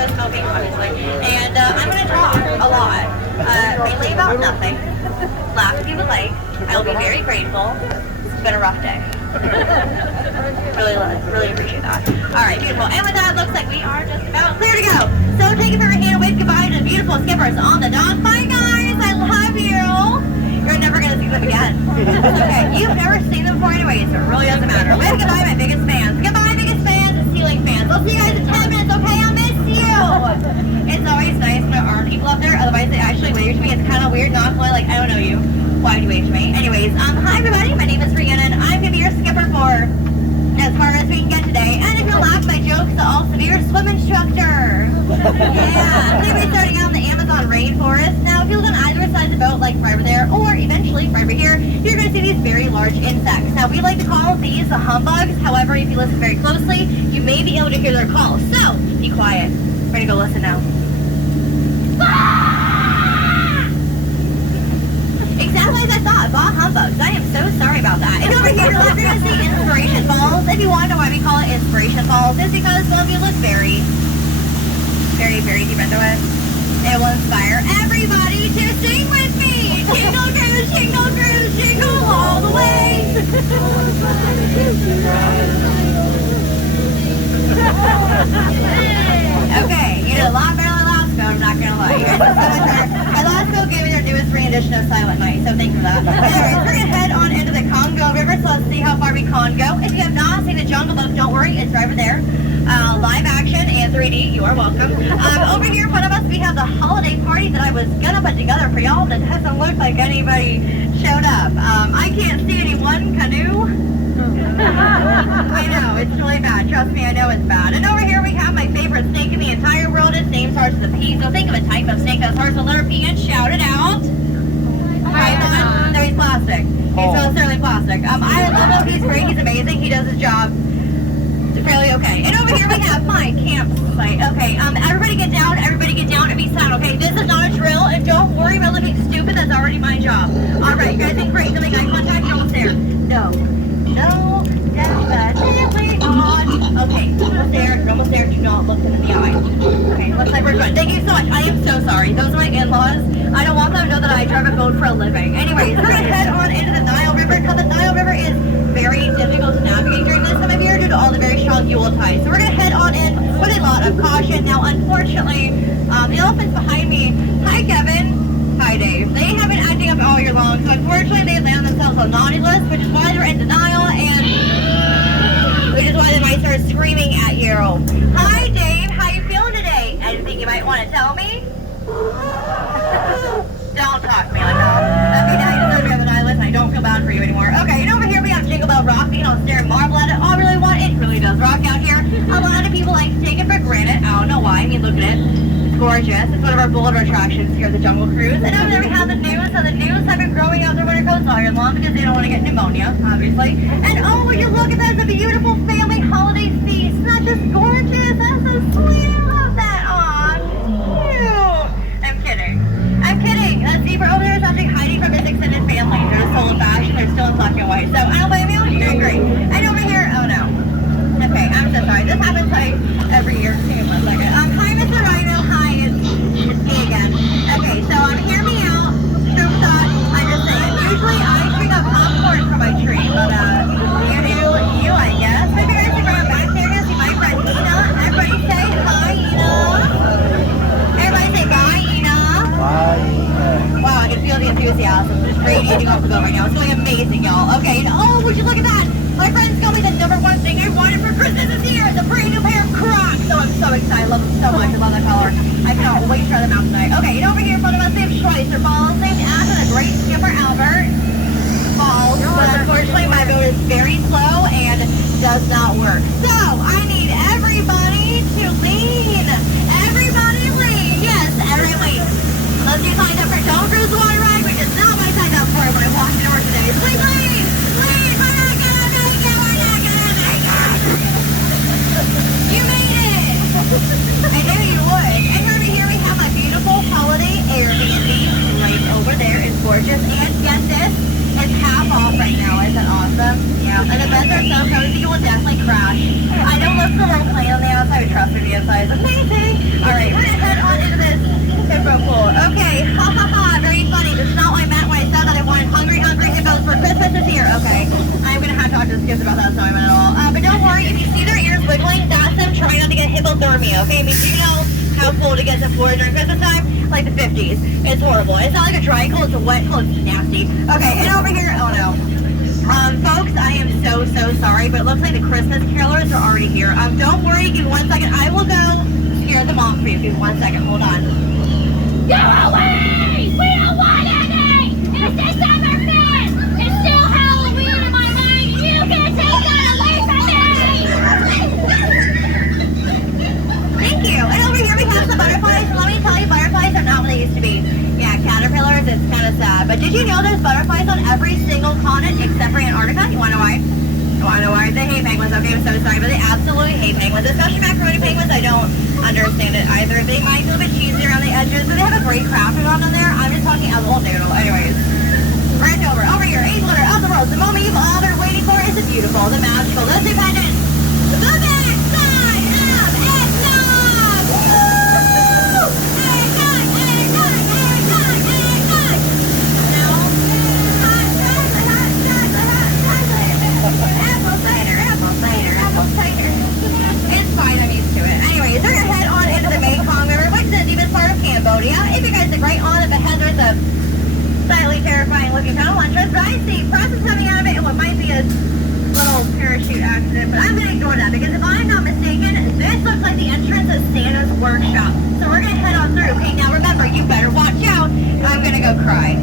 no smoking, obviously. And I'm going to talk a lot, mainly about nothing. Laugh if you would like. I will be very grateful. It's been a rough day. really appreciate that. All right, beautiful. And with that, it looks like we are just about clear to go. So take it from your hand and wave goodbye to the beautiful skippers on the dot. Bye, guys. I love you. You're never going to see them again. It's okay. You've never seen them before anyways, so it really doesn't matter. Wave goodbye, my biggest fans. Goodbye, biggest fans and ceiling fans. We'll see you guys in 10 minutes, okay? I'll miss you. It's always nice when there are people up there. Otherwise, they actually wave to me. It's kind of weird, not really like, I don't know you. Why would you wave to me? Anyways, hi everybody. My name is Rhiannon. I'm going to be your skipper for as far as we can get today. And if you'll laugh, my jokes, I'll also be your swim instructor. Yeah, I'm going to be starting out in the Amazon rainforest. Now, if you look on either side of the boat, like right over there, or eventually right over here, you're going to see these very large insects. Now, we like to call these the humbugs. However, if you listen very closely, you may be able to hear their calls. So, be quiet. We're going to go listen now. Exactly as I thought, bah humbugs. I am so sorry about that. And over here, you're going to see inspiration balls. If you want to know why we call it inspiration balls, it's because some of you look very deep into it. It will inspire everybody to sing with me. Jingle cruise, jingle all the way. Okay, you did a lot better than last go, I'm not going to lie. You guys did so much better. My last go gave me their newest rendition of Silent Night, so thanks for that. Anyways, we're going to head on into the Congo River, so let's see how far we can go. If you have not seen the Jungle Book, don't worry, it's right over there. Live action and 3D, you are welcome. Over here in front of us, we have the holiday party that I was going to put together for y'all. That doesn't look like anybody showed up. I can't see anyone. Canoe? I know, it's really bad. Trust me, I know it's bad. And over here we have my favorite snake in the entire world. Its name starts with a P, so think of a type of snake that starts with the letter P and shout it out. Python. No, he's plastic. He's not necessarily plastic. I love him. He's great. He's amazing. He does his job fairly okay. And over here we have my campsite. Okay, everybody get down and be silent, okay? This is not a drill, and don't worry about looking stupid. That's already my job. All right, you guys think great. Don't make eye contact. You're almost there. No, definitely not. Okay, almost there. Do not look them in the eye. Okay, looks like we're good. Thank you so much. I am so sorry. Those are my in-laws. I don't want them to know that I drive a boat for a living. Anyways, we're going to head on into the Nile River. Now, the Nile River is very difficult to navigate during this time of year due to all the very strong yuletide. So we're going to head on in with a lot of caution. Now, unfortunately, the elephants behind me, hi Kevin, hi Dave, they have been acting up all year long. So unfortunately, they land themselves on naughty list, which is why they're in denial, and which is why they might start screaming at you. Hi Dave, how you feeling today? Anything you might want to tell me? Don't talk to me like that. Okay, now you deserve to be on the nine list and I don't feel bad for you anymore. Okay, and over here we have Jingle Bell Rock. You know, stare and marvel at it all really want. It really does rock out here. A lot of people like to take it for granted. I don't know why. I mean, look at it. It's gorgeous. It's one of our boulder attractions here at the Jungle Cruise. And over there we have the news. So the news have been growing out their winter coats all year long because they don't want to get pneumonia, obviously. And oh, would you look at that? It's a beautiful family holiday feast. It's not just gorgeous. That's so sweet. I love that. Aw, cute. I'm kidding. That zebra over there is actually hiding from his extended family. They're just so old-fashioned. They're still in black and white. So I don't blame you. You're doing great. And over here, oh no. Okay, I'm so sorry. This happens like every year. Hang on 1 second. Hi, Mr. Rhino. Hi, it's me again. Okay, so hear me out. Scoop shot. I'm just saying. Usually I string up popcorn from my tree, but you do you, I guess. Maybe I should run back there and see my friend Ina. Everybody say hi, Ina. Everybody say bye, Ina. Wow, I can feel the enthusiasm just radiating off the boat right now. It's going amazing, y'all. Okay, and oh, would you look at that? My friends told me the #1 thing I wanted for Christmas is here. It's a brand new pair of Crocs. So I'm so excited. I love them so much. I love that color. I cannot wait to try them out tonight. Okay, and over here in front of us, we have Schweitzer balls. Named after the great skipper Albert. Balls. But unfortunately, my boat is very slow and does not work. So I need everybody to lean. Everybody lean. Yes, everybody lean. Unless you signed up for Jungle Cruise water ride, which is not what I signed up for when I walked in over today. Please lean! Lean! We're not gonna make it! We're not gonna make it! You made it! I knew you would. And over here we have a beautiful holiday Airbnb right over there. It's gorgeous. And get this, it's half off right now. Isn't that awesome? Yeah. And the beds are so cozy, you will definitely crash. I don't live me, okay? I mean, do you know how cold it gets in Florida during Christmas time? Like the 50s. It's horrible. It's not like a dry cold, it's a wet cold. It's nasty. Okay, and over here, oh no. Folks, I am so sorry, but it looks like the Christmas carolers are already here. Don't worry, give me 1 second. I will go scare them off for you. Give me 1 second. Hold on. Go away! We don't want any! It's December 5th! It's still Halloween in my mind! You can't take that away from me! Thank you. And over here we have some butterflies. And let me tell you, butterflies are not what they used to be. Yeah, caterpillars, it's kind of sad. But did you know there's butterflies on every single continent except for Antarctica? You want to know why? You want to know why? They hate penguins. Okay, I'm so sorry, but they absolutely hate penguins. Especially macaroni penguins. I don't understand it either. They might be a little bit cheesy around the edges, but they have a great craft on there. I'm just talking as a whole noodle. Anyways, right over here, eighth wonder of the world. The moment you've all been waiting for is the beautiful, the magical, the stupendous, the backside of eggnog! Woo! Eggnog! Apple cider. It's fine, I'm used to it. Anyways, we're gonna head on into the Mekong River, which is the deepest part of Cambodia. If you guys look right on up ahead, there's a slightly terrifying looking tunnel entrance, but I see process coming out of it and what might be a little parachute accident, but I'm gonna ignore that because if I'm not mistaken, this looks like the entrance of Santa's workshop. So we're gonna head on through. Okay, now remember, you better watch out. I'm gonna go cry.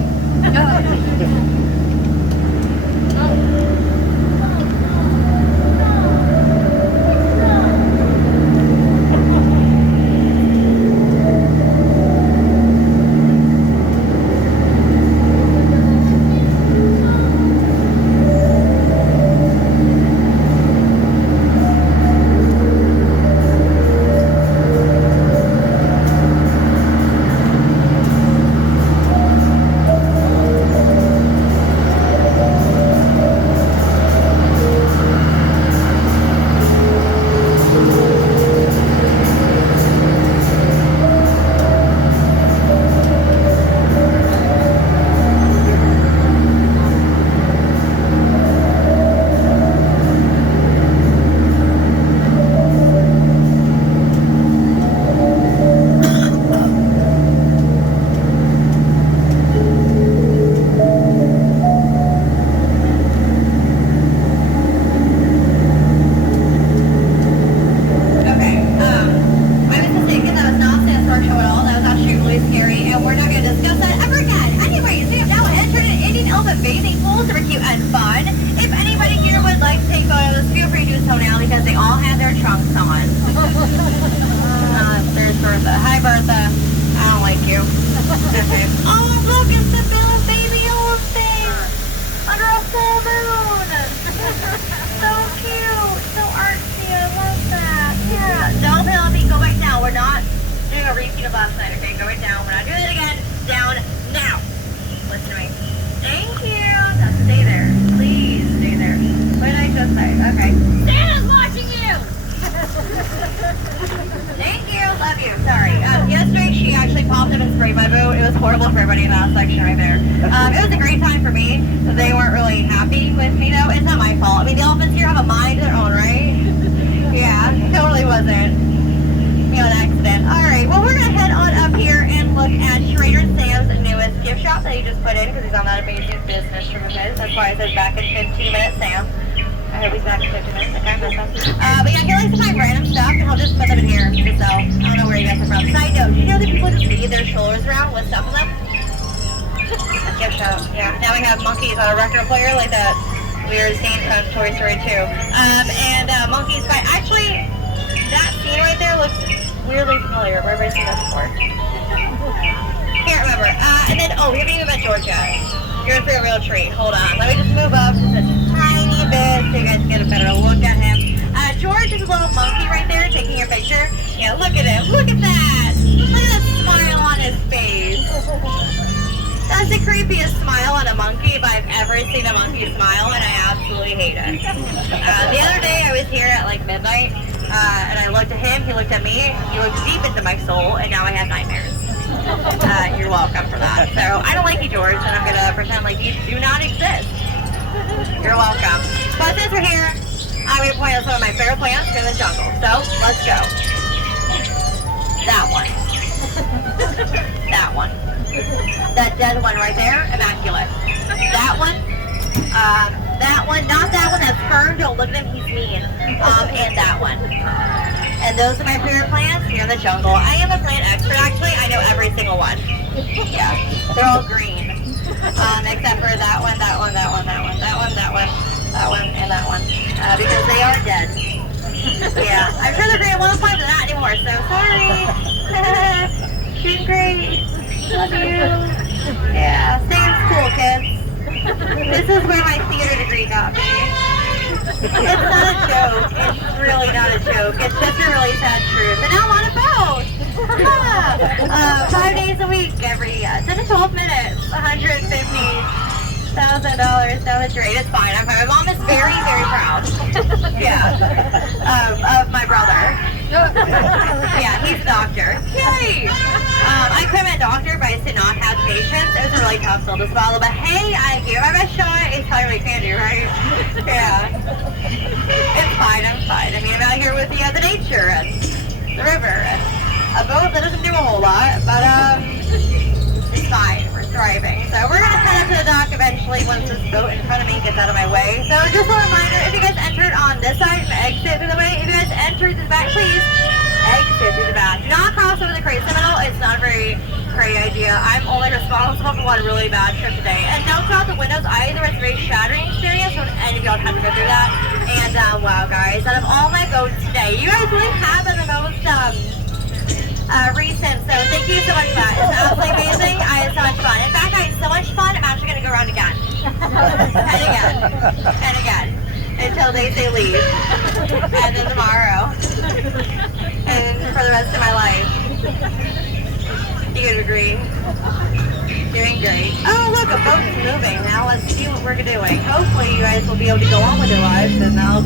That one. That one. That dead one right there, immaculate. That one, not that one that's firm, don't look at him, he's mean. And that one. And those are my favorite plants here in the jungle. I am a plant expert, actually. I know every single one. Yeah, they're all green. Except for that one, that one, that one, that one, that one, that one, that one, and that one. Because they are dead. Yeah, I'm sure the green ones are not anymore, so sorry. Doing great. Love you. Yeah, stay in school, kids. This is where my theater degree got me. It's not a joke. It's really not a joke. It's just a really sad truth. And I'm on a boat. 5 days a week, every 10 to 12 minutes, $150,000. No, it's great. It's fine. My mom is very, very proud. Yeah. Of my brother. Yeah, he's a doctor. Yay! I could have been a doctor, but I just did not have patience. It was a really tough pill to swallow. But hey, I gave my best shot. It's probably what you can do, right? Yeah. It's fine. I'm fine. I mean, I'm out here with the nature and the river and a boat that doesn't do a whole lot, but it's fine. We're thriving. So we're gonna head up to the dock eventually once this boat in front of me gets out of my way. So just a reminder, if you guys entered on this side and exit through the way, if you guys entered through the back, please exit through the back. Do not cross over the crazy middle. It's not a very great idea. I'm only responsible for one really bad trip today. And don't throw out the windows either. It's a very shattering experience. So any of y'all have to go through that. And wow, guys, out of all my boats today, you guys really have been the most recent. So thank you so much for that. It's absolutely amazing. I had so much fun. In fact, I had so much fun. I'm actually going to go around again. And again. And again. Until they say leave. And then tomorrow. And for the rest of my life. You guys agree? Doing great. Oh, look, a boat's moving. Now let's see what we're doing. Hopefully you guys will be able to go on with your lives and I'll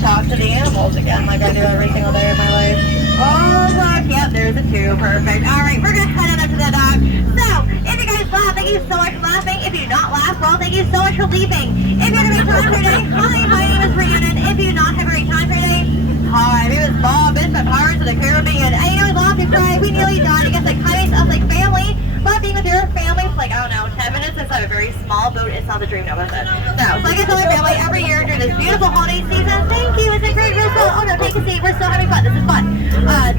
talk to the animals again like I do every single day of my life. Oh, look. Yep, there's a two. Perfect. All right, we're going to head on up to the dock. So, if you guys laugh, thank you so much for laughing. If you do not laugh, well, thank you so much for leaving. If you had a great time for today, hi, my name is Rhiannon. If you do not have a great time for today, hi, my name is Bob. It's the Pirates of the Caribbean. And you know, we laughed and cried. We nearly died. I guess like kind of like family. But being with your family for like, I don't know, 10 minutes inside a very small boat, it's not the dream, no, is it? No, so I get to my family every year during this beautiful holiday season. Thank you, it's a great result. Oh no, take a seat, we're still having fun, this is fun.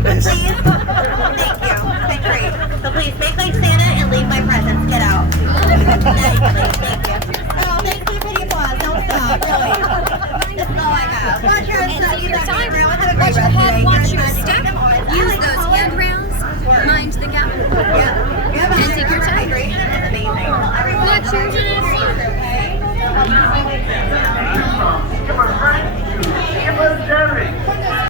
Please, thank you, it's been great. So please, make like Santa and leave my presents, get out. Thank you. Oh, thanks for the pretty applause, don't stop, really. This is all I have. Watch your son, use that camera, have a great rest of the day. Watch your step, use those handrails, mind the gap, Yeah. and take your time.